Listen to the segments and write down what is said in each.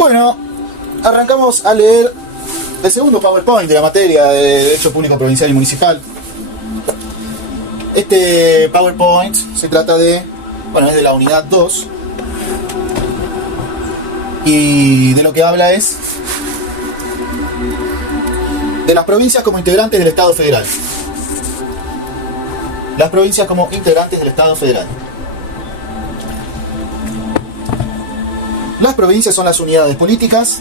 Bueno, arrancamos a leer el segundo PowerPoint de la materia de Derecho Público Provincial y Municipal. Este PowerPoint se trata de, bueno, es de la unidad 2 y de lo que habla es de las provincias como integrantes del Estado Federal. Las provincias como integrantes del Estado Federal. Las provincias son las unidades políticas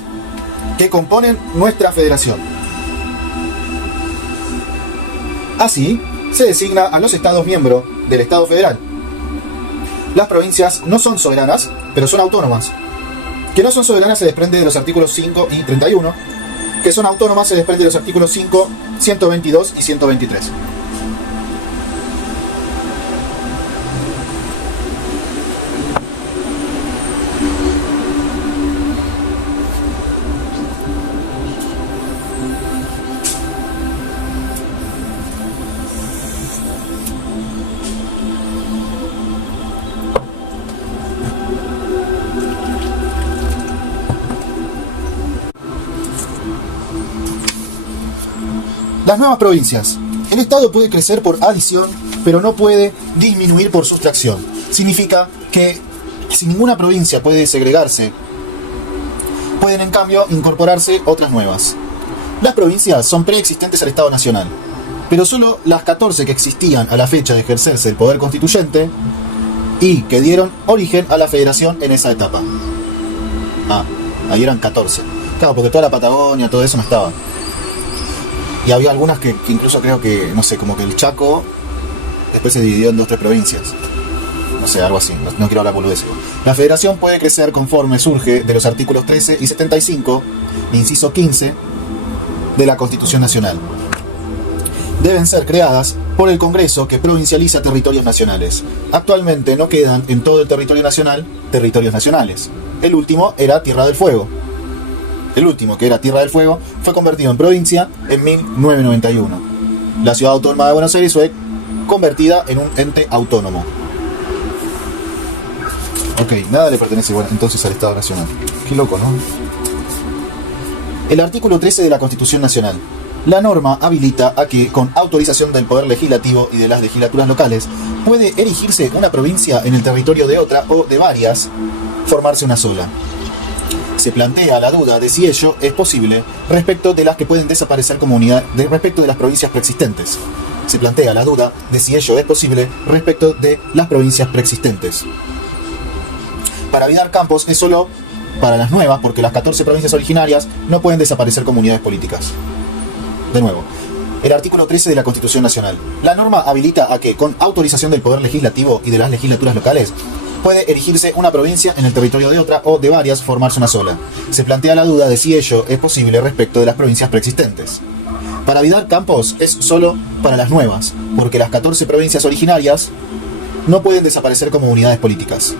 que componen nuestra federación. Así, se designa a los estados miembros del Estado Federal. Las provincias no son soberanas, pero son autónomas. Que no son soberanas se desprende de los artículos 5 y 31. Que son autónomas se desprende de los artículos 5, 122 y 123. Las nuevas provincias. El Estado puede crecer por adición, pero no puede disminuir por sustracción. Significa que si ninguna provincia puede segregarse, pueden en cambio incorporarse otras nuevas. Las provincias son preexistentes al Estado Nacional, pero solo las 14 que existían a la fecha de ejercerse el poder constituyente y que dieron origen a la federación en esa etapa. Ahí eran 14. Claro, porque toda la Patagonia, todo eso no estaba. Y había algunas que incluso creo que, no sé, como que el Chaco después se dividió en 2 o 3 provincias. No sé, algo así, no quiero hablar boludeces. La federación puede crecer conforme surge de los artículos 13 y 75, inciso 15, de la Constitución Nacional. Deben ser creadas por el Congreso que provincializa territorios nacionales. Actualmente no quedan en todo el territorio nacional territorios nacionales. El último era Tierra del Fuego. El último, que era Tierra del Fuego, fue convertido en provincia en 1991. La ciudad autónoma de Buenos Aires fue convertida en un ente autónomo. Ok, nada le pertenece entonces al Estado Nacional. Qué loco, ¿no? El artículo 13 de la Constitución Nacional. La norma habilita a que, con autorización del Poder Legislativo y de las legislaturas locales, puede erigirse una provincia en el territorio de otra o de varias, formarse una sola. Se plantea la duda de si ello es posible respecto de las que pueden desaparecer como unidad respecto de las provincias preexistentes. Se plantea la duda de si ello es posible respecto de las provincias preexistentes. Para Vidar Campos es solo para las nuevas, porque las 14 provincias originarias no pueden desaparecer como unidades políticas. De nuevo, el artículo 13 de la Constitución Nacional. La norma habilita a que, con autorización del Poder Legislativo y de las legislaturas locales, puede erigirse una provincia en el territorio de otra o de varias formarse una sola. Se plantea la duda de si ello es posible respecto de las provincias preexistentes. Para Vidar Campos es solo para las nuevas, porque las 14 provincias originarias no pueden desaparecer como unidades políticas.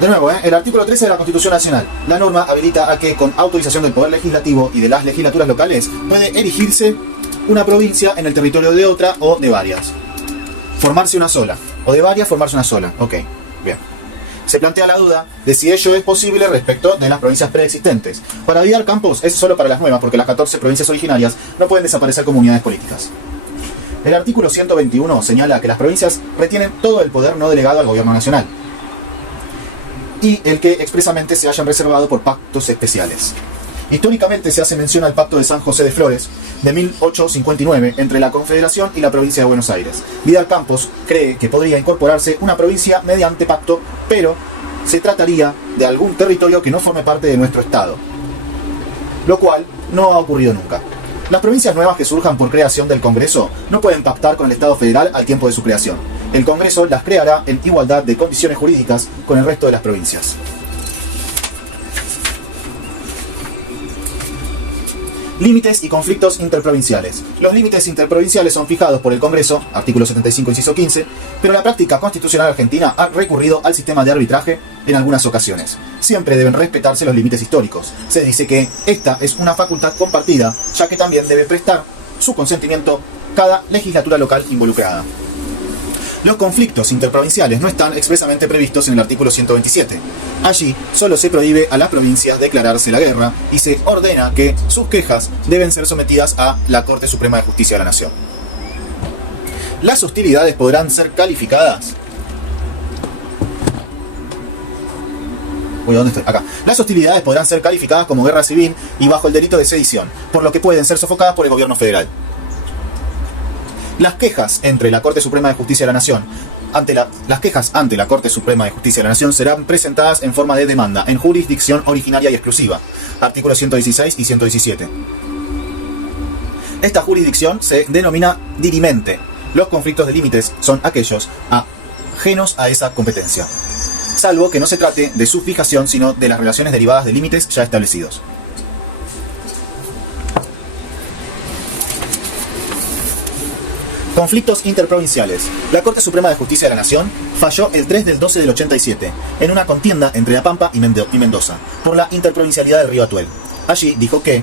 De nuevo, el artículo 13 de la Constitución Nacional. La norma habilita a que, con autorización del Poder Legislativo y de las legislaturas locales, puede erigirse una provincia en el territorio de otra o de varias. Formarse una sola. O de varias, formarse una sola. Ok, bien. Se plantea la duda de si ello es posible respecto de las provincias preexistentes. Para Vidar Campos es solo para las nuevas, porque las 14 provincias originarias no pueden desaparecer como unidades políticas. El artículo 121 señala que las provincias retienen todo el poder no delegado al gobierno nacional, y el que expresamente se hayan reservado por pactos especiales. Históricamente se hace mención al Pacto de San José de Flores, de 1859, entre la Confederación y la provincia de Buenos Aires. Vidar Campos cree que podría incorporarse una provincia mediante pacto, pero se trataría de algún territorio que no forme parte de nuestro Estado, lo cual no ha ocurrido nunca. Las provincias nuevas que surjan por creación del Congreso no pueden pactar con el Estado Federal al tiempo de su creación. El Congreso las creará en igualdad de condiciones jurídicas con el resto de las provincias. Límites y conflictos interprovinciales. Los límites interprovinciales son fijados por el Congreso, artículo 75, inciso 15, pero la práctica constitucional argentina ha recurrido al sistema de arbitraje en algunas ocasiones. Siempre deben respetarse los límites históricos. Se dice que esta es una facultad compartida, ya que también debe prestar su consentimiento cada legislatura local involucrada. Los conflictos interprovinciales no están expresamente previstos en el artículo 127. Allí solo se prohíbe a las provincias declararse la guerra y se ordena que sus quejas deben ser sometidas a la Corte Suprema de Justicia de la Nación. Las hostilidades podrán ser calificadas. ¿Dónde estoy? Acá. Las hostilidades podrán ser calificadas como guerra civil y bajo el delito de sedición, por lo que pueden ser sofocadas por el gobierno federal. Las quejas entre la Corte Suprema de Justicia de la Nación las quejas ante la Corte Suprema de Justicia de la Nación serán presentadas en forma de demanda en jurisdicción originaria y exclusiva. Artículos 116 y 117. Esta jurisdicción se denomina dirimente. Los conflictos de límites son aquellos ajenos a esa competencia, salvo que no se trate de su fijación, sino de las relaciones derivadas de límites ya establecidos. Conflictos interprovinciales. La Corte Suprema de Justicia de la Nación falló el 3 del 12 del 87 en una contienda entre La Pampa y Mendoza por la interprovincialidad del río Atuel. Allí dijo que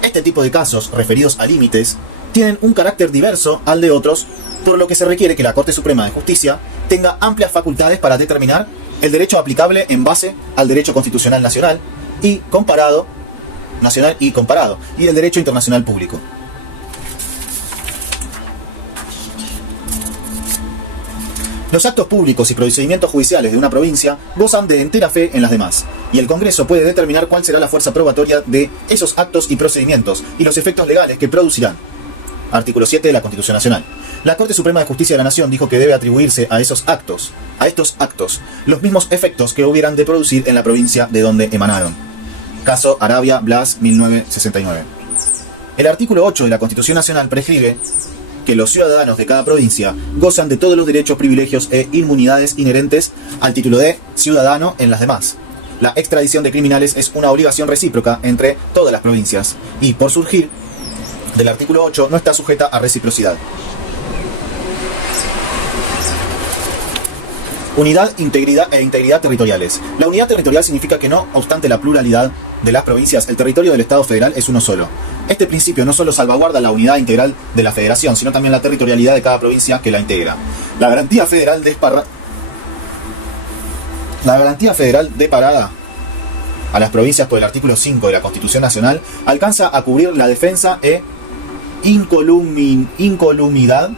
este tipo de casos referidos a límites tienen un carácter diverso al de otros, por lo que se requiere que la Corte Suprema de Justicia tenga amplias facultades para determinar el derecho aplicable en base al derecho constitucional nacional y comparado y el derecho internacional público. Los actos públicos y procedimientos judiciales de una provincia gozan de entera fe en las demás, y el Congreso puede determinar cuál será la fuerza probatoria de esos actos y procedimientos y los efectos legales que producirán. Artículo 7 de la Constitución Nacional. La Corte Suprema de Justicia de la Nación dijo que debe atribuirse a estos actos, los mismos efectos que hubieran de producir en la provincia de donde emanaron. Caso Arabia Blas 1969. El artículo 8 de la Constitución Nacional prescribe que los ciudadanos de cada provincia gozan de todos los derechos, privilegios e inmunidades inherentes al título de ciudadano en las demás. La extradición de criminales es una obligación recíproca entre todas las provincias y, por surgir del artículo 8, no está sujeta a reciprocidad. Unidad, integridad e integridad territoriales. La unidad territorial significa que no obstante la pluralidad de las provincias, el territorio del Estado federal es uno solo. Este principio no solo salvaguarda la unidad integral de la federación, sino también la territorialidad de cada provincia que la integra. La garantía federal de parada a las provincias por el artículo 5 de la Constitución Nacional alcanza a cubrir la defensa e incolumidad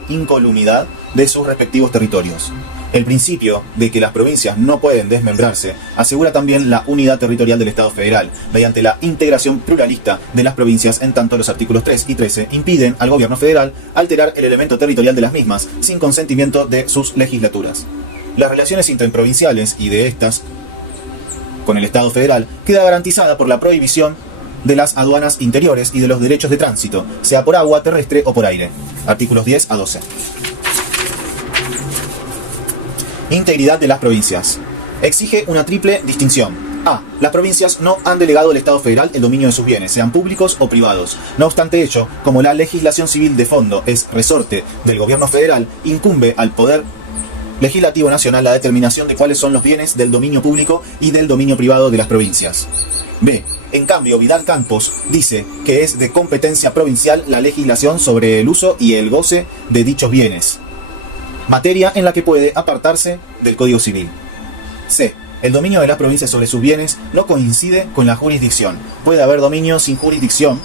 de sus respectivos territorios. El principio de que las provincias no pueden desmembrarse asegura también la unidad territorial del Estado federal, mediante la integración pluralista de las provincias, en tanto los artículos 3 y 13 impiden al gobierno federal alterar el elemento territorial de las mismas, sin consentimiento de sus legislaturas. Las relaciones interprovinciales y de estas con el Estado federal queda garantizada por la prohibición de las aduanas interiores y de los derechos de tránsito, sea por agua, terrestre o por aire. Artículos 10 a 12. Integridad de las provincias. Exige una triple distinción. A. Las provincias no han delegado al Estado federal el dominio de sus bienes, sean públicos o privados. No obstante ello, como la legislación civil de fondo es resorte del gobierno federal, incumbe al Poder Legislativo Nacional la determinación de cuáles son los bienes del dominio público y del dominio privado de las provincias. B. En cambio, Vidal Campos dice que es de competencia provincial la legislación sobre el uso y el goce de dichos bienes, materia en la que puede apartarse del Código Civil. C. El dominio de las provincias sobre sus bienes no coincide con la jurisdicción. Puede haber dominio sin jurisdicción.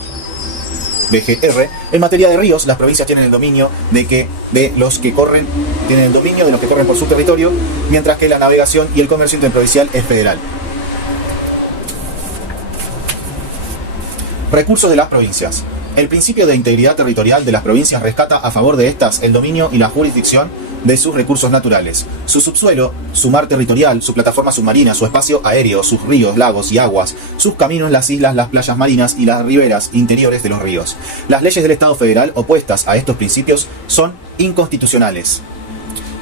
BGR. En materia de ríos, las provincias tienen el dominio de los que corren por su territorio, mientras que la navegación y el comercio interprovincial es federal. Recursos de las provincias. El principio de integridad territorial de las provincias rescata a favor de estas el dominio y la jurisdicción de sus recursos naturales, su subsuelo, su mar territorial, su plataforma submarina, su espacio aéreo, sus ríos, lagos y aguas, sus caminos, las islas, las playas marinas y las riberas interiores de los ríos. Las leyes del Estado federal opuestas a estos principios son inconstitucionales.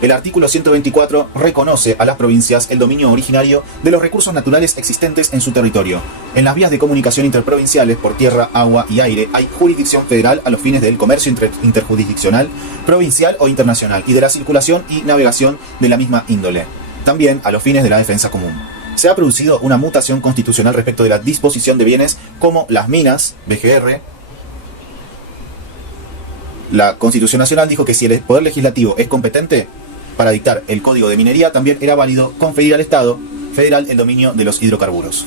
El artículo 124 reconoce a las provincias el dominio originario de los recursos naturales existentes en su territorio. En las vías de comunicación interprovinciales por tierra, agua y aire hay jurisdicción federal a los fines del comercio interjurisdiccional, provincial o internacional y de la circulación y navegación de la misma índole. También a los fines de la defensa común. Se ha producido una mutación constitucional respecto de la disposición de bienes como las minas, BGR. La Constitución Nacional dijo que si el Poder Legislativo es competente para dictar el Código de Minería, también era válido conferir al Estado federal el dominio de los hidrocarburos.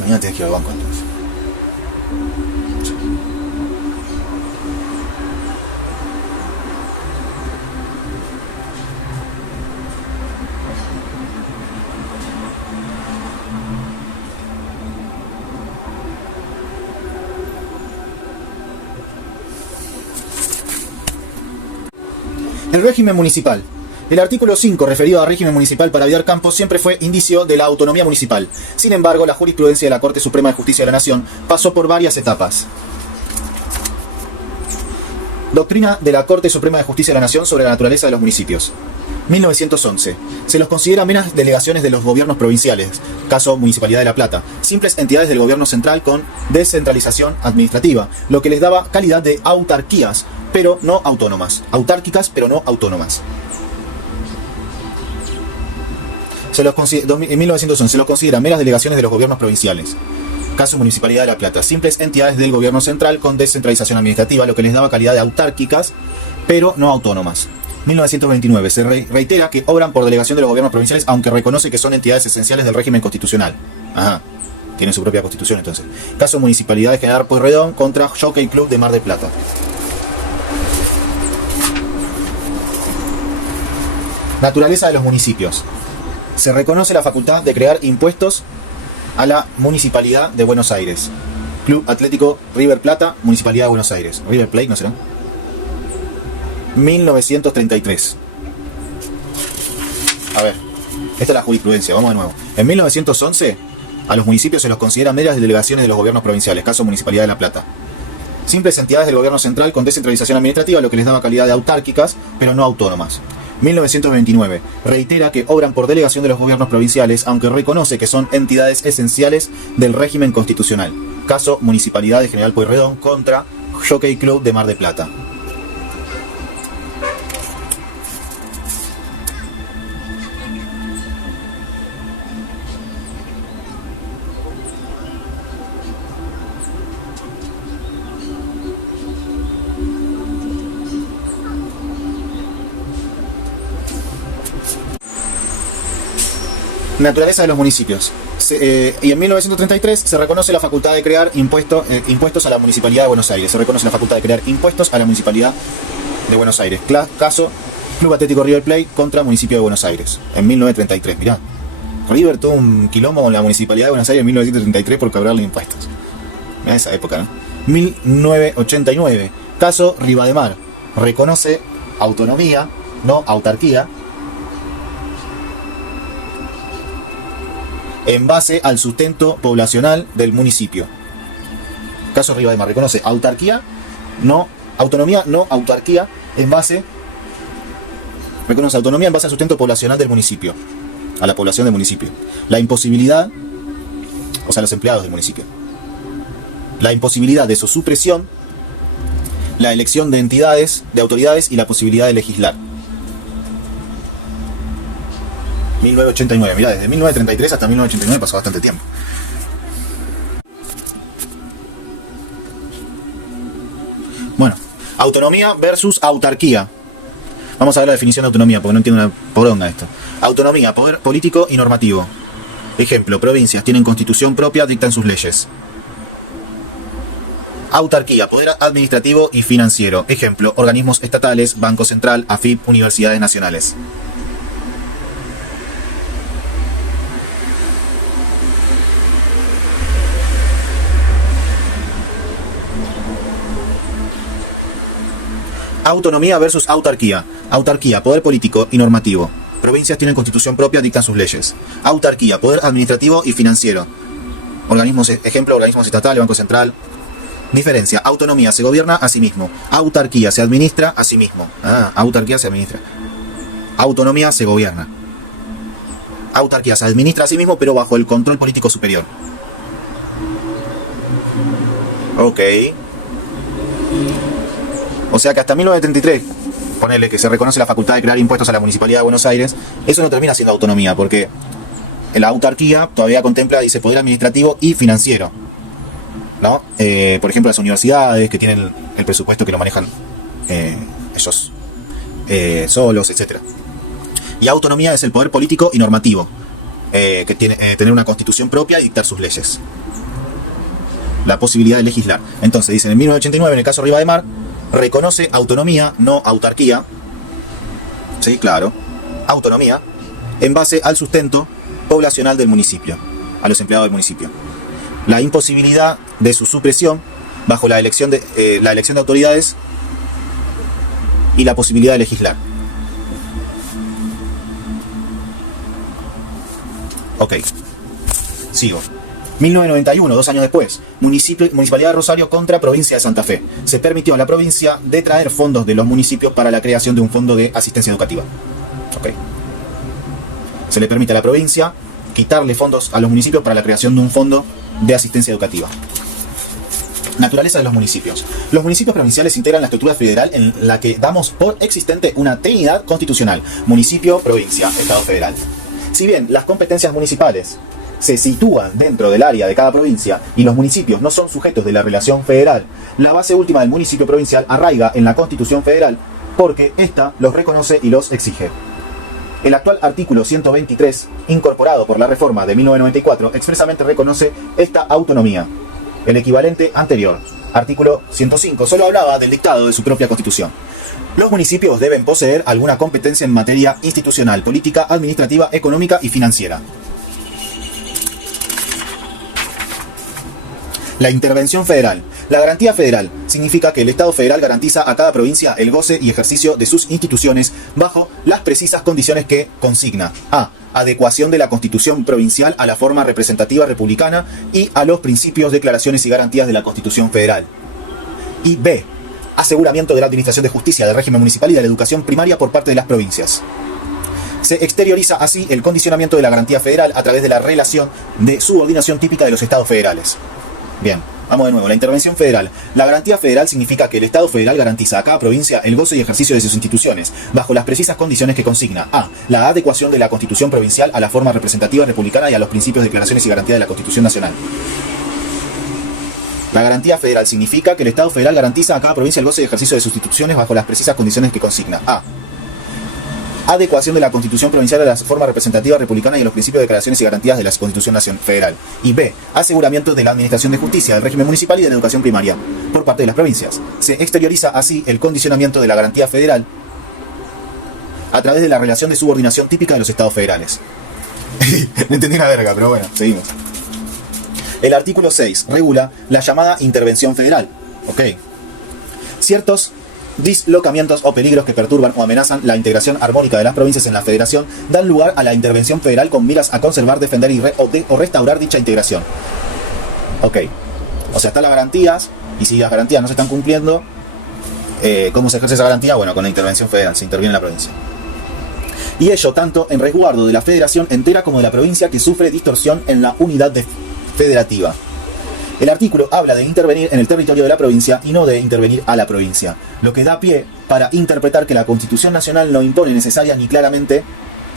Mañana tienes que ir al banco entonces. El régimen municipal. El artículo 5, referido al régimen municipal para Vidar Campos, siempre fue indicio de la autonomía municipal. Sin embargo, la jurisprudencia de la Corte Suprema de Justicia de la Nación pasó por varias etapas. Doctrina de la Corte Suprema de Justicia de la Nación sobre la naturaleza de los municipios. 1911. Se los considera meras delegaciones de los gobiernos provinciales, caso Municipalidad de La Plata, simples entidades del gobierno central con descentralización administrativa, lo que les daba calidad de autarquías, pero no autónomas. Autárquicas, pero no autónomas. En 1911 se los considera meras delegaciones de los gobiernos provinciales. Caso Municipalidad de La Plata. Simples entidades del gobierno central con descentralización administrativa, lo que les daba calidad de autárquicas, pero no autónomas. 1929. Se reitera que obran por delegación de los gobiernos provinciales, aunque reconoce que son entidades esenciales del régimen constitucional. Ajá. Tienen su propia constitución entonces. Caso Municipalidad de General Pueyrredón contra Jockey Club de Mar del Plata. Naturaleza de los municipios. Se reconoce la facultad de crear impuestos a la Municipalidad de Buenos Aires. Club Atlético River Plata, Municipalidad de Buenos Aires. River Plate, ¿no será? 1933. A ver, esta es la jurisprudencia, vamos de nuevo. En 1911, a los municipios se los considera meras delegaciones de los gobiernos provinciales, caso Municipalidad de La Plata. Simples entidades del gobierno central con descentralización administrativa, lo que les daba calidad de autárquicas, pero no autónomas. 1929. Reitera que obran por delegación de los gobiernos provinciales, aunque reconoce que son entidades esenciales del régimen constitucional. Caso Municipalidad de General Pueyrredón contra Jockey Club de Mar del Plata. Naturaleza de los municipios. Y en 1933 se reconoce la facultad de crear impuestos a la Municipalidad de Buenos Aires. Se reconoce la facultad de crear impuestos a la Municipalidad de Buenos Aires. Caso Club Atlético River Plate contra Municipio de Buenos Aires. En 1933, mirá. River tuvo un quilombo con la Municipalidad de Buenos Aires en 1933 por cobrarle impuestos. Mirá esa época, ¿no? 1989. Caso Rivademar. Reconoce autonomía, no autarquía, en base al sustento poblacional del municipio. Caso Rivademar, reconoce autarquía, no autonomía, no autarquía, reconoce autonomía en base al sustento poblacional del municipio, a la población del municipio. La imposibilidad, o sea, los empleados del municipio. La imposibilidad de su supresión, la elección de entidades, de autoridades y la posibilidad de legislar. 1989, mirá, desde 1933 hasta 1989 pasó bastante tiempo. Autonomía versus autarquía. Vamos a ver la definición de autonomía, porque no entiendo una poronga esto. Autonomía, poder político y normativo. Ejemplo, provincias tienen constitución propia, dictan sus leyes. Autarquía, poder administrativo y financiero. Ejemplo, organismos estatales, Banco Central, AFIP, universidades nacionales. Autonomía versus autarquía. Autarquía, poder político y normativo. Provincias tienen constitución propia, dictan sus leyes. Autarquía, poder administrativo y financiero. Ejemplo, organismos estatales, Banco Central. Diferencia, autonomía se gobierna a sí mismo. Autarquía se administra a sí mismo. Autarquía se administra. Autonomía se gobierna. Autarquía se administra a sí mismo, pero bajo el control político superior. Ok. O sea que hasta 1933, ponele que se reconoce la facultad de crear impuestos a la Municipalidad de Buenos Aires, eso no termina siendo autonomía, porque la autarquía todavía contempla, dice, poder administrativo y financiero, ¿no? Por ejemplo, las universidades que tienen el presupuesto que lo manejan ellos solos, etc. Y autonomía es el poder político y normativo, que tiene tener una constitución propia y dictar sus leyes. La posibilidad de legislar. Entonces, dicen, en 1989, en el caso Riva de Mar, reconoce autonomía, no autarquía. Sí, claro. Autonomía en base al sustento poblacional del municipio, a los empleados del municipio. La imposibilidad de su supresión bajo la elección de autoridades y la posibilidad de legislar. Ok. Sigo. 1991, 2 años después, Municipalidad de Rosario contra Provincia de Santa Fe. Se permitió a la provincia detraer fondos de los municipios para la creación de un fondo de asistencia educativa. Okay. Se le permite a la provincia quitarle fondos a los municipios para la creación de un fondo de asistencia educativa. Naturaleza de los municipios. Los municipios provinciales integran la estructura federal en la que damos por existente una trinidad constitucional: municipio, provincia, Estado federal. Si bien las competencias municipales se sitúan dentro del área de cada provincia y los municipios no son sujetos de la relación federal, la base última del municipio provincial arraiga en la Constitución Federal porque ésta los reconoce y los exige. El actual artículo 123, incorporado por la reforma de 1994, expresamente reconoce esta autonomía. El equivalente anterior, artículo 105, solo hablaba del dictado de su propia Constitución. Los municipios deben poseer alguna competencia en materia institucional, política, administrativa, económica y financiera. La intervención federal. La garantía federal significa que el Estado federal garantiza a cada provincia el goce y ejercicio de sus instituciones bajo las precisas condiciones que consigna: a. Adecuación de la Constitución provincial a la forma representativa republicana y a los principios, declaraciones y garantías de la Constitución federal. Y b. Aseguramiento de la administración de justicia, del régimen municipal y de la educación primaria por parte de las provincias. Se exterioriza así el condicionamiento de la garantía federal a través de la relación de subordinación típica de los estados federales. Bien, vamos de nuevo. La intervención federal. La garantía federal significa que el Estado federal garantiza a cada provincia el goce y ejercicio de sus instituciones, bajo las precisas condiciones que consigna: a. La adecuación de la Constitución provincial a la forma representativa republicana y a los principios, declaraciones y garantías de la Constitución nacional. La garantía federal significa que el Estado federal garantiza a cada provincia el goce y ejercicio de sus instituciones bajo las precisas condiciones que consigna: a. Adecuación de la Constitución provincial a la forma representativa republicana y a los principios, declaraciones y garantías de la Constitución Federal. Y b. Aseguramiento de la administración de justicia, del régimen municipal y de la educación primaria por parte de las provincias. Se exterioriza así el condicionamiento de la garantía federal a través de la relación de subordinación típica de los estados federales. No entendí una verga, pero bueno, seguimos. El artículo 6 regula la llamada intervención federal. Ok. Ciertos dislocamientos o peligros que perturban o amenazan la integración armónica de las provincias en la federación dan lugar a la intervención federal con miras a conservar, defender o restaurar dicha integración. Ok. O sea, están las garantías, y si las garantías no se están cumpliendo, ¿cómo se ejerce esa garantía? Bueno, con la intervención federal, se interviene en la provincia. Y ello tanto en resguardo de la federación entera como de la provincia que sufre distorsión en la unidad federativa. El artículo habla de intervenir en el territorio de la provincia y no de intervenir a la provincia, lo que da pie para interpretar que la Constitución Nacional no impone necesaria ni claramente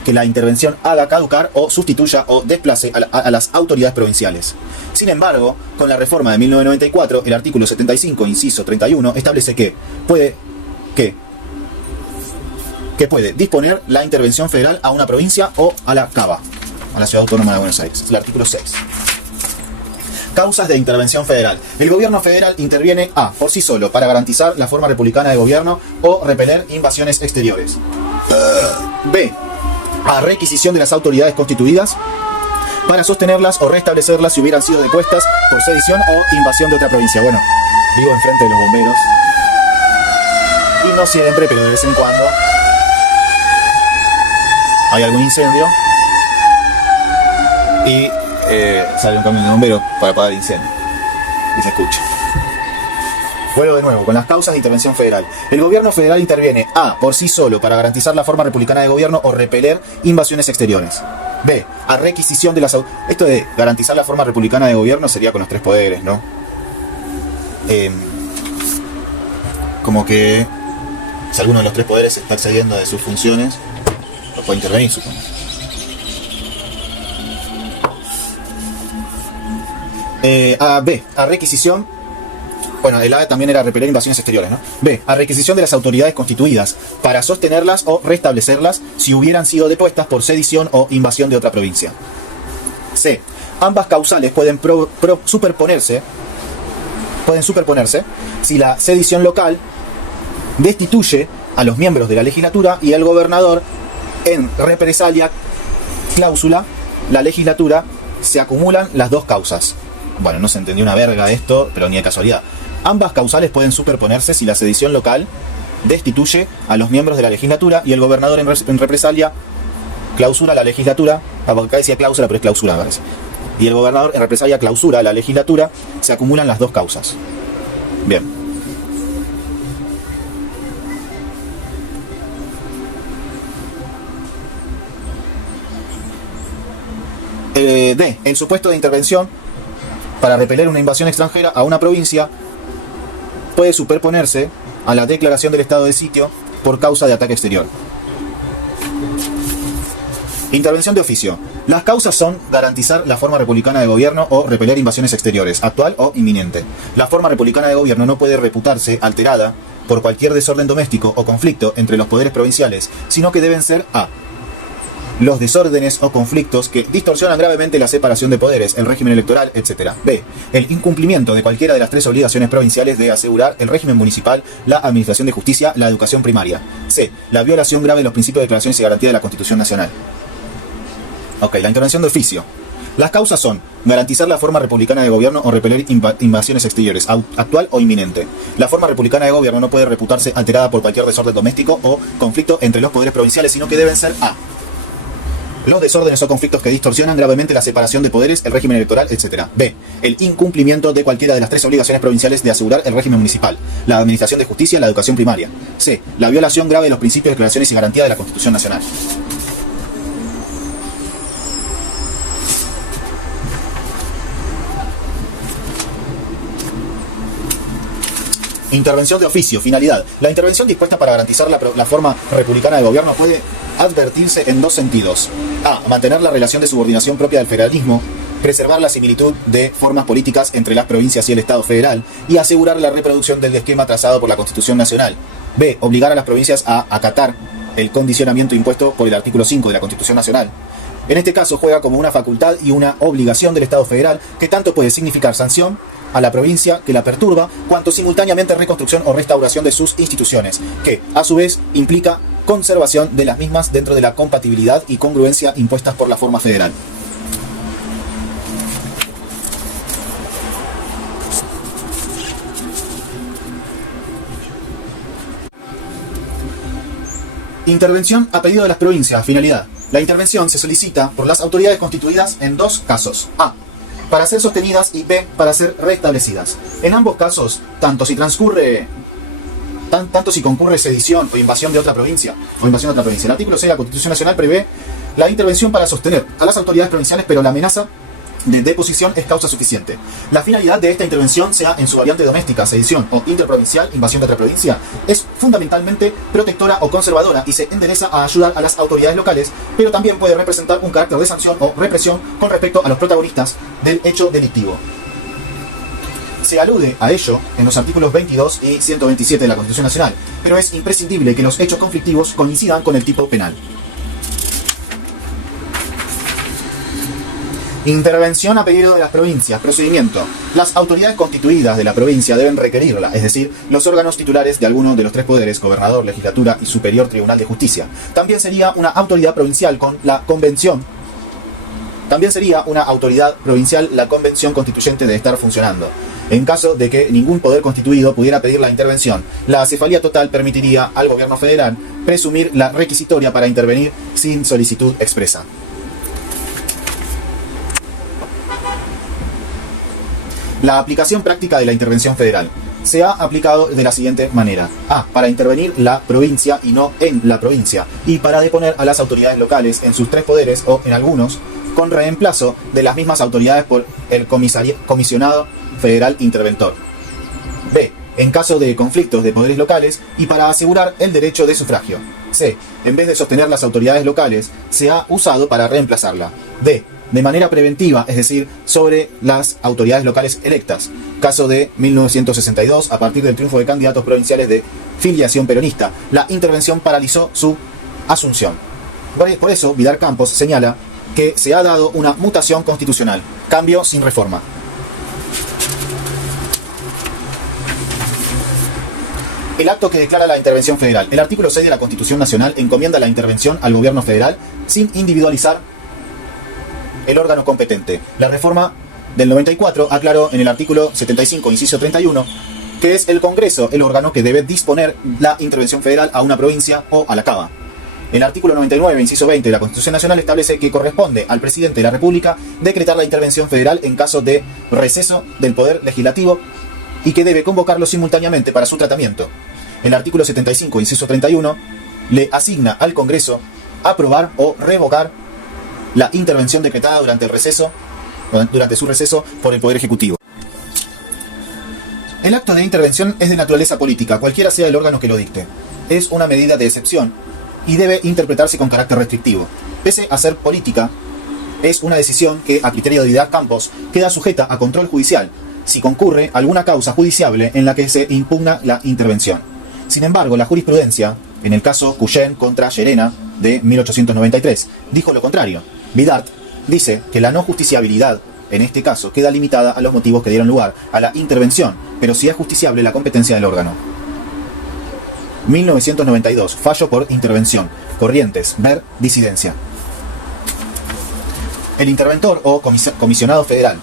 que la intervención haga caducar o sustituya o desplace a las autoridades provinciales. Sin embargo, con la reforma de 1994, el artículo 75, inciso 31, establece que puede que puede disponer la intervención federal a una provincia o a la CABA, a la Ciudad Autónoma de Buenos Aires. Es el artículo 6. Causas de intervención federal. El gobierno federal interviene A, por sí solo, para garantizar la forma republicana de gobierno o repeler invasiones exteriores. B, a requisición de las autoridades constituidas para sostenerlas o restablecerlas si hubieran sido depuestas por sedición o invasión de otra provincia. Bueno, vivo enfrente de los bomberos. Y no siempre, pero de vez en cuando hay algún incendio y sale un camión de bomberos para apagar el incendio y se escucha. Vuelvo de nuevo con las causas de intervención federal. El gobierno federal interviene A, por sí solo, para garantizar la forma republicana de gobierno o repeler invasiones exteriores. B, a requisición de las... Esto de garantizar la forma republicana de gobierno sería con los tres poderes, ¿no? Como que si alguno de los tres poderes se está excediendo de sus funciones, lo puede intervenir, supongo. B, a requisición. Bueno, el A también era repeler invasiones exteriores, ¿no? B, a requisición de las autoridades constituidas para sostenerlas o restablecerlas si hubieran sido depuestas por sedición o invasión de otra provincia. C, ambas causales pueden superponerse si la sedición local destituye a los miembros de la legislatura y el gobernador en represalia cláusula, la legislatura, se acumulan las dos causas. Bueno, no se entendió una verga esto, pero ni de casualidad. Ambas causales pueden superponerse si la sedición local destituye a los miembros de la legislatura y el gobernador en represalia clausura la legislatura. Acá decía cláusula, pero es clausura, me parece. Y el gobernador en represalia clausura la legislatura, se acumulan las dos causas. Bien. D, el supuesto de intervención para repeler una invasión extranjera a una provincia puede superponerse a la declaración del estado de sitio por causa de ataque exterior. Intervención de oficio. Las causas son garantizar la forma republicana de gobierno o repeler invasiones exteriores, actual o inminente. La forma republicana de gobierno no puede reputarse alterada por cualquier desorden doméstico o conflicto entre los poderes provinciales, sino que deben ser A, los desórdenes o conflictos que distorsionan gravemente la separación de poderes, el régimen electoral, etc. B, el incumplimiento de cualquiera de las tres obligaciones provinciales de asegurar el régimen municipal, la administración de justicia, la educación primaria. C, la violación grave de los principios de declaraciones y garantía de la Constitución Nacional. Ok, la intervención de oficio. Las causas son garantizar la forma republicana de gobierno o repeler invasiones exteriores, actual o inminente. La forma republicana de gobierno no puede reputarse alterada por cualquier desorden doméstico o conflicto entre los poderes provinciales, sino que deben ser A, los desórdenes o conflictos que distorsionan gravemente la separación de poderes, el régimen electoral, etc. B, el incumplimiento de cualquiera de las tres obligaciones provinciales de asegurar el régimen municipal, la administración de justicia, la educación primaria. C, la violación grave de los principios de declaraciones y garantía de la Constitución Nacional. Intervención de oficio, finalidad. La intervención dispuesta para garantizar la forma republicana de gobierno puede advertirse en dos sentidos. A, mantener la relación de subordinación propia del federalismo, preservar la similitud de formas políticas entre las provincias y el Estado federal, y asegurar la reproducción del esquema trazado por la Constitución Nacional. B, obligar a las provincias a acatar el condicionamiento impuesto por el artículo 5 de la Constitución Nacional. En este caso juega como una facultad y una obligación del Estado federal que tanto puede significar sanción a la provincia que la perturba, cuanto simultáneamente reconstrucción o restauración de sus instituciones, que a su vez implica conservación de las mismas dentro de la compatibilidad y congruencia impuestas por la forma federal. Intervención a pedido de las provincias. Finalidad. La intervención se solicita por las autoridades constituidas en dos casos. A, para ser sostenidas, y B, para ser restablecidas. En ambos casos, tanto si concurre sedición o invasión de otra provincia, El artículo 6 de la Constitución Nacional prevé la intervención para sostener a las autoridades provinciales, pero la amenaza de deposición es causa suficiente. La finalidad de esta intervención, sea en su variante doméstica, sedición o interprovincial, invasión de otra provincia, es fundamentalmente protectora o conservadora y se endereza a ayudar a las autoridades locales, pero también puede representar un carácter de sanción o represión con respecto a los protagonistas del hecho delictivo. Se alude a ello en los artículos 22 y 127 de la Constitución Nacional, pero es imprescindible que los hechos conflictivos coincidan con el tipo penal. Intervención a pedido de las provincias. Procedimiento. Las autoridades constituidas de la provincia deben requerirla, es decir, los órganos titulares de alguno de los tres poderes, gobernador, legislatura y superior tribunal de justicia. También sería una autoridad provincial con la convención. También sería una autoridad provincial la convención constituyente de estar funcionando. En caso de que ningún poder constituido pudiera pedir la intervención, la acefalía total permitiría al gobierno federal presumir la requisitoria para intervenir sin solicitud expresa. La aplicación práctica de la intervención federal se ha aplicado de la siguiente manera. A. Para intervenir la provincia y no en la provincia. Y para deponer a las autoridades locales en sus tres poderes o en algunos, con reemplazo de las mismas autoridades por el comisionado federal interventor. B. En caso de conflictos de poderes locales y para asegurar el derecho de sufragio. C. En vez de sostener las autoridades locales, se ha usado para reemplazarla. D. De manera preventiva, es decir, sobre las autoridades locales electas. Caso de 1962, a partir del triunfo de candidatos provinciales de filiación peronista, la intervención paralizó su asunción. Por eso, Vidal Campos señala que se ha dado una mutación constitucional, cambio sin reforma. El acto que declara la intervención federal. El artículo 6 de la Constitución Nacional encomienda la intervención al gobierno federal sin individualizar el órgano competente. La reforma del 94 aclaró en el artículo 75, inciso 31, que es el Congreso el órgano que debe disponer la intervención federal a una provincia o a la CABA. El artículo 99, inciso 20 de la Constitución Nacional establece que corresponde al presidente de la República decretar la intervención federal en caso de receso del Poder Legislativo y que debe convocarlo simultáneamente para su tratamiento. El artículo 75, inciso 31, le asigna al Congreso aprobar o revocar la intervención decretada durante su receso por el Poder Ejecutivo. El acto de intervención es de naturaleza política, cualquiera sea el órgano que lo dicte. Es una medida de excepción y debe interpretarse con carácter restrictivo. Pese a ser política, es una decisión que, a criterio de Vidal Campos, queda sujeta a control judicial si concurre alguna causa judiciable en la que se impugna la intervención. Sin embargo, la jurisprudencia, en el caso Cuyén contra Llerena de 1893, dijo lo contrario. Vidart dice que la no justiciabilidad, en este caso, queda limitada a los motivos que dieron lugar a la intervención, pero sí es justiciable la competencia del órgano. 1992. Fallo por intervención. Corrientes. Ver disidencia. El interventor o comisionado federal.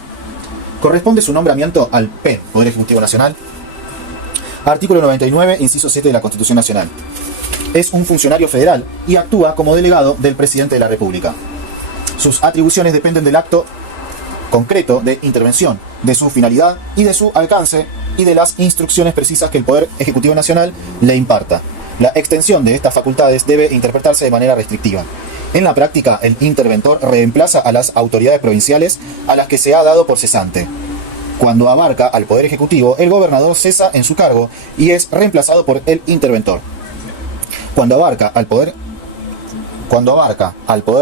Corresponde su nombramiento al PEN, Poder Ejecutivo Nacional. Artículo 99, inciso 7 de la Constitución Nacional. Es un funcionario federal y actúa como delegado del presidente de la República. Sus atribuciones dependen del acto concreto de intervención, de su finalidad y de su alcance y de las instrucciones precisas que el Poder Ejecutivo Nacional le imparta. La extensión de estas facultades debe interpretarse de manera restrictiva. En la práctica, el interventor reemplaza a las autoridades provinciales a las que se ha dado por cesante. Cuando abarca al Poder Ejecutivo, el gobernador cesa en su cargo y es reemplazado por el interventor. Cuando abarca al Poder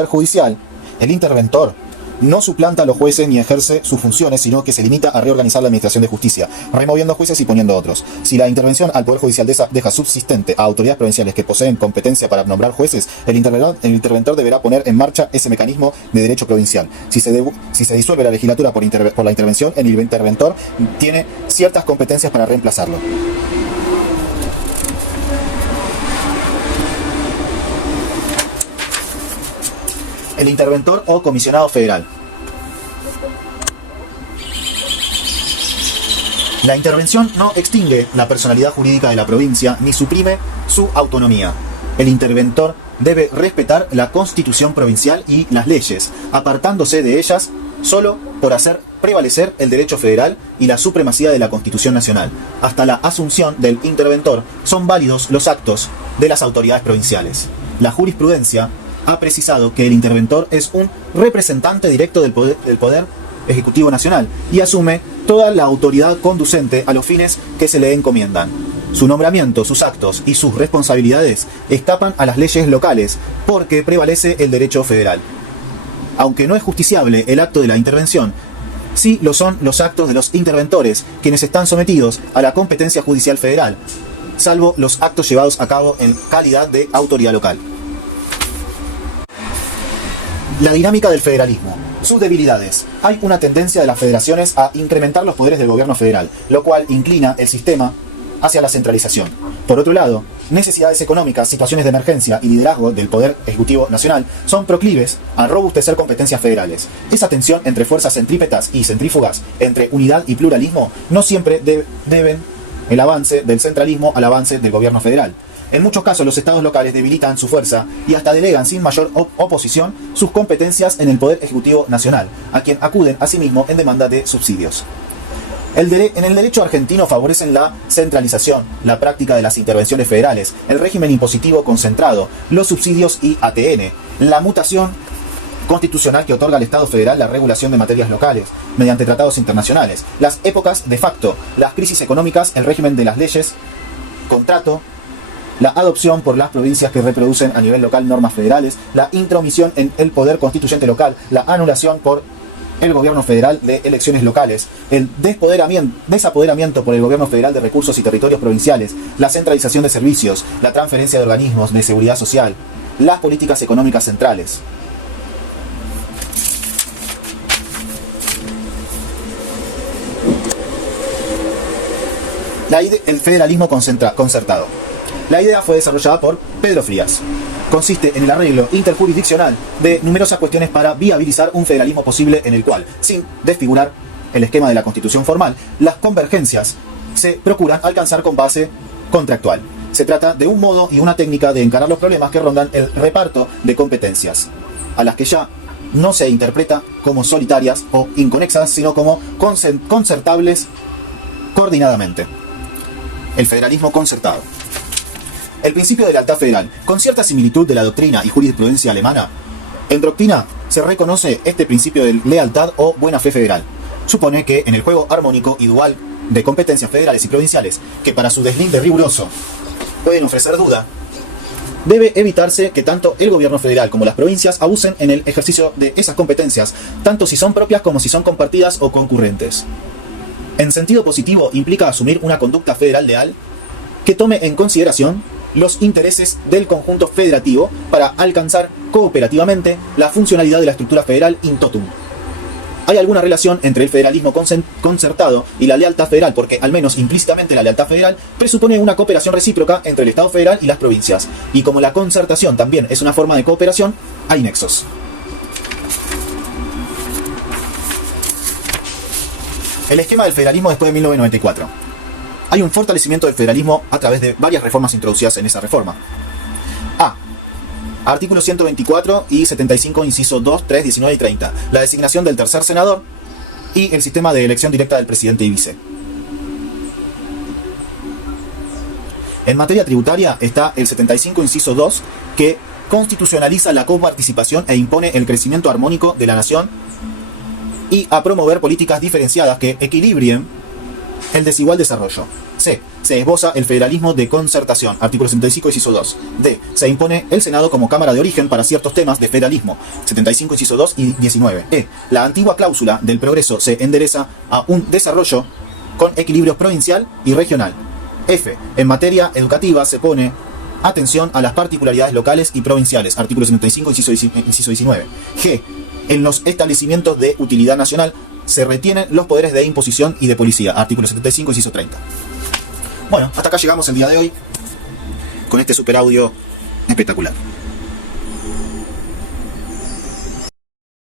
Judicial, el interventor no suplanta a los jueces ni ejerce sus funciones, sino que se limita a reorganizar la administración de justicia, removiendo jueces y poniendo otros. Si la intervención al Poder Judicial deja subsistente a autoridades provinciales que poseen competencia para nombrar jueces, el interventor deberá poner en marcha ese mecanismo de derecho provincial. Si se disuelve la legislatura por la intervención, el interventor tiene ciertas competencias para reemplazarlo. El interventor o comisionado federal. La intervención no extingue la personalidad jurídica de la provincia ni suprime su autonomía. El interventor debe respetar la Constitución provincial y las leyes, apartándose de ellas solo por hacer prevalecer el derecho federal y la supremacía de la Constitución nacional. Hasta la asunción del interventor son válidos los actos de las autoridades provinciales. La jurisprudencia ha precisado que el interventor es un representante directo del Poder Ejecutivo Nacional y asume toda la autoridad conducente a los fines que se le encomiendan. Su nombramiento, sus actos y sus responsabilidades escapan a las leyes locales porque prevalece el derecho federal. Aunque no es justiciable el acto de la intervención, sí lo son los actos de los interventores, quienes están sometidos a la competencia judicial federal, salvo los actos llevados a cabo en calidad de autoridad local. La dinámica del federalismo. Sus debilidades. Hay una tendencia de las federaciones a incrementar los poderes del gobierno federal, lo cual inclina el sistema hacia la centralización. Por otro lado, necesidades económicas, situaciones de emergencia y liderazgo del Poder Ejecutivo Nacional son proclives a robustecer competencias federales. Esa tensión entre fuerzas centrípetas y centrífugas, entre unidad y pluralismo, no siempre deben el avance del centralismo al avance del gobierno federal. En muchos casos los estados locales debilitan su fuerza y hasta delegan sin mayor oposición sus competencias en el Poder Ejecutivo Nacional, a quien acuden asimismo en demanda de subsidios. En el derecho argentino favorecen la centralización, la práctica de las intervenciones federales, el régimen impositivo concentrado, los subsidios y ATN, la mutación constitucional que otorga al Estado federal la regulación de materias locales, mediante tratados internacionales, las épocas de facto, las crisis económicas, el régimen de las leyes, contrato, la adopción por las provincias que reproducen a nivel local normas federales, la intromisión en el poder constituyente local, la anulación por el gobierno federal de elecciones locales, el desapoderamiento por el gobierno federal de recursos y territorios provinciales, la centralización de servicios, la transferencia de organismos de seguridad social, las políticas económicas centrales. El federalismo concertado. La idea fue desarrollada por Pedro Frías. Consiste en el arreglo interjurisdiccional de numerosas cuestiones para viabilizar un federalismo posible en el cual, sin desfigurar el esquema de la Constitución formal, las convergencias se procuran alcanzar con base contractual. Se trata de un modo y una técnica de encarar los problemas que rondan el reparto de competencias, a las que ya no se interpreta como solitarias o inconexas, sino como concertables coordinadamente. El federalismo concertado. El principio de lealtad federal, con cierta similitud de la doctrina y jurisprudencia alemana, en doctrina se reconoce este principio de lealtad o buena fe federal. Supone que en el juego armónico y dual de competencias federales y provinciales, que para su deslinde riguroso pueden ofrecer duda, debe evitarse que tanto el gobierno federal como las provincias abusen en el ejercicio de esas competencias, tanto si son propias como si son compartidas o concurrentes. En sentido positivo, implica asumir una conducta federal leal que tome en consideración los intereses del conjunto federativo para alcanzar cooperativamente la funcionalidad de la estructura federal in totum. Hay alguna relación entre el federalismo concertado y la lealtad federal, porque al menos implícitamente la lealtad federal presupone una cooperación recíproca entre el Estado federal y las provincias, y como la concertación también es una forma de cooperación, hay nexos. El esquema del federalismo después de 1994. Hay un fortalecimiento del federalismo a través de varias reformas introducidas en esa reforma. A. Artículos 124 y 75, inciso 2, 3, 19 y 30. La designación del tercer senador y el sistema de elección directa del presidente y vice. En materia tributaria está el 75, inciso 2, que constitucionaliza la coparticipación e impone el crecimiento armónico de la nación y a promover políticas diferenciadas que equilibren el desigual desarrollo. C. Se esboza el federalismo de concertación. Artículo 75, inciso 2. D. Se impone el Senado como cámara de origen para ciertos temas de federalismo. 75, inciso 2 y 19. E. La antigua cláusula del progreso se endereza a un desarrollo con equilibrio provincial y regional. F. En materia educativa se pone atención a las particularidades locales y provinciales. Artículo 75, inciso 19. G. En los establecimientos de utilidad nacional se retienen los poderes de imposición y de policía. Artículo 75, inciso 30. Bueno, hasta acá llegamos el día de hoy con este super audio espectacular.